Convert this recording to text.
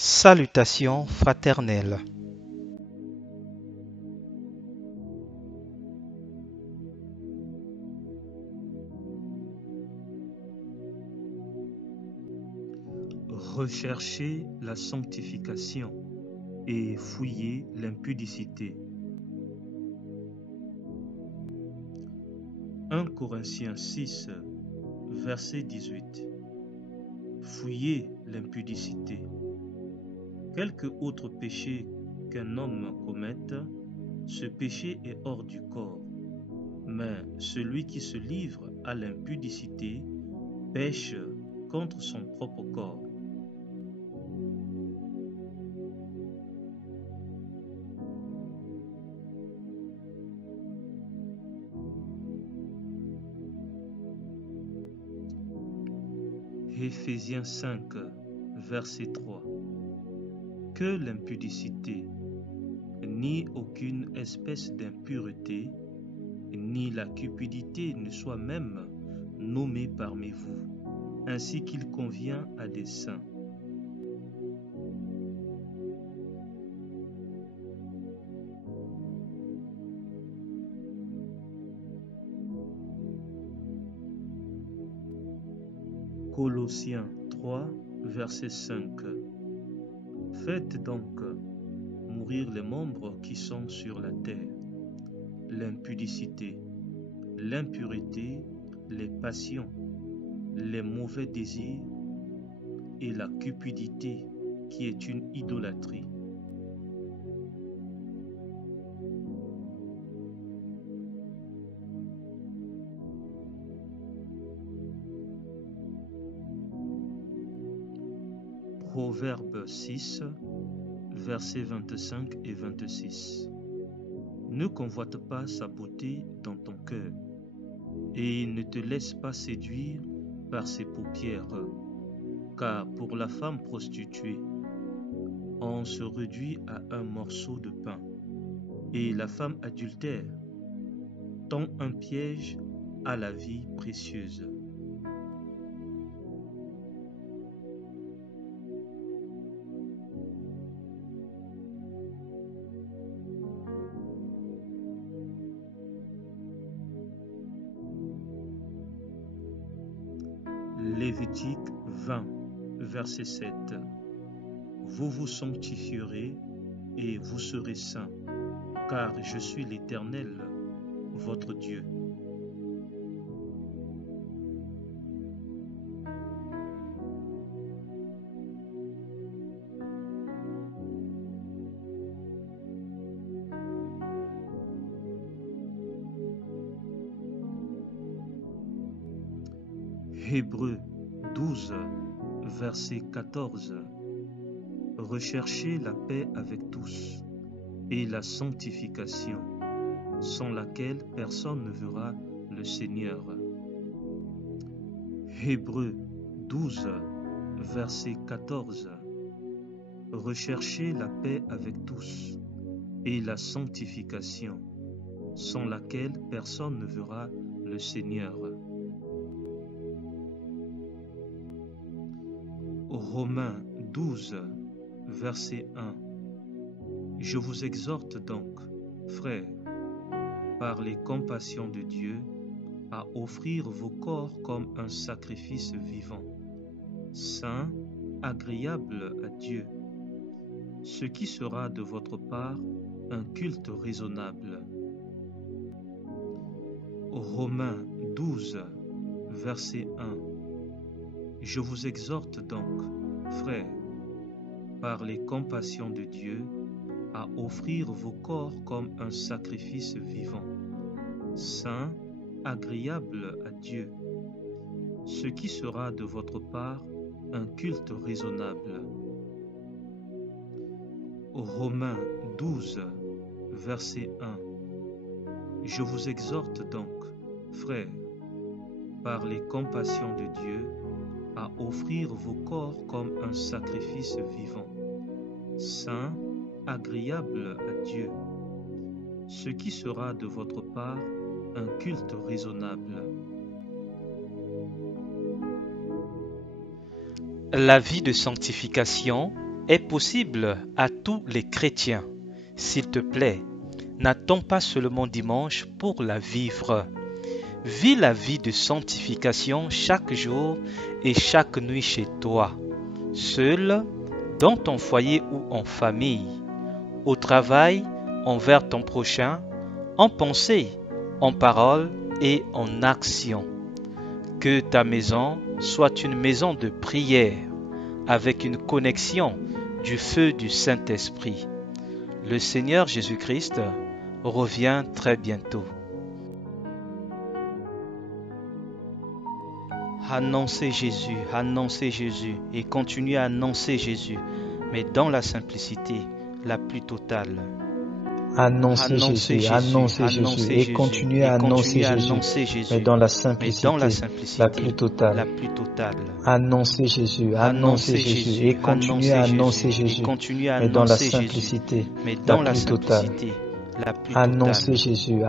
Salutations fraternelles. Recherchez la sanctification et fouillez l'impudicité. 1 Corinthiens 6, verset 18. Fouillez l'impudicité. Quelque autre péché qu'un homme commette, ce péché est hors du corps. Mais celui qui se livre à l'impudicité pêche contre son propre corps. Éphésiens 5, verset 3. Que l'impudicité, ni aucune espèce d'impureté, ni la cupidité ne soient même nommées parmi vous, ainsi qu'il convient à des saints. Colossiens 3, verset 5. Faites donc mourir les membres qui sont sur la terre, l'impudicité, l'impureté, les passions, les mauvais désirs et la cupidité qui est une idolâtrie. Proverbe 6, versets 25 et 26. Ne convoite pas sa beauté dans ton cœur, et ne te laisse pas séduire par ses paupières, car pour la femme prostituée, on se réduit à un morceau de pain, et la femme adultère tend un piège à la vie précieuse. Lévitique 20, verset 7. Vous vous sanctifierez et vous serez saints, car je suis l'Éternel, votre Dieu. Hébreux 12, verset 14. Recherchez la paix avec tous et la sanctification, sans laquelle personne ne verra le Seigneur. Hébreux 12, verset 14. Recherchez la paix avec tous et la sanctification, sans laquelle personne ne verra le Seigneur. Romains 12, verset 1. Je vous exhorte donc, frères, par les compassions de Dieu, à offrir vos corps comme un sacrifice vivant, saint, agréable à Dieu, ce qui sera de votre part un culte raisonnable. Romains 12, verset 1. Je vous exhorte donc, frères, par les compassions de Dieu, à offrir vos corps comme un sacrifice vivant, saint, agréable à Dieu, ce qui sera de votre part un culte raisonnable. Romains 12, verset 1. Je vous exhorte donc, frères, par les compassions de Dieu, à offrir vos corps comme un sacrifice vivant, saint, agréable à Dieu, ce qui sera de votre part un culte raisonnable. La vie de sanctification est possible à tous les chrétiens. S'il te plaît, n'attends pas seulement dimanche pour la vivre. Vis la vie de sanctification chaque jour et chaque nuit chez toi, seul, dans ton foyer ou en famille, au travail, envers ton prochain, en pensée, en parole et en action. Que ta maison soit une maison de prière avec une connexion du feu du Saint-Esprit. Le Seigneur Jésus-Christ revient très bientôt. Annoncez Jésus et continuez à annoncer Jésus, mais dans la simplicité la plus totale. Annoncez Jésus et continuez à annoncer Jésus, mais dans la simplicité la plus totale. Annoncez Jésus et continuez à annoncer Jésus, mais dans la simplicité la plus totale. Annoncez Jésus,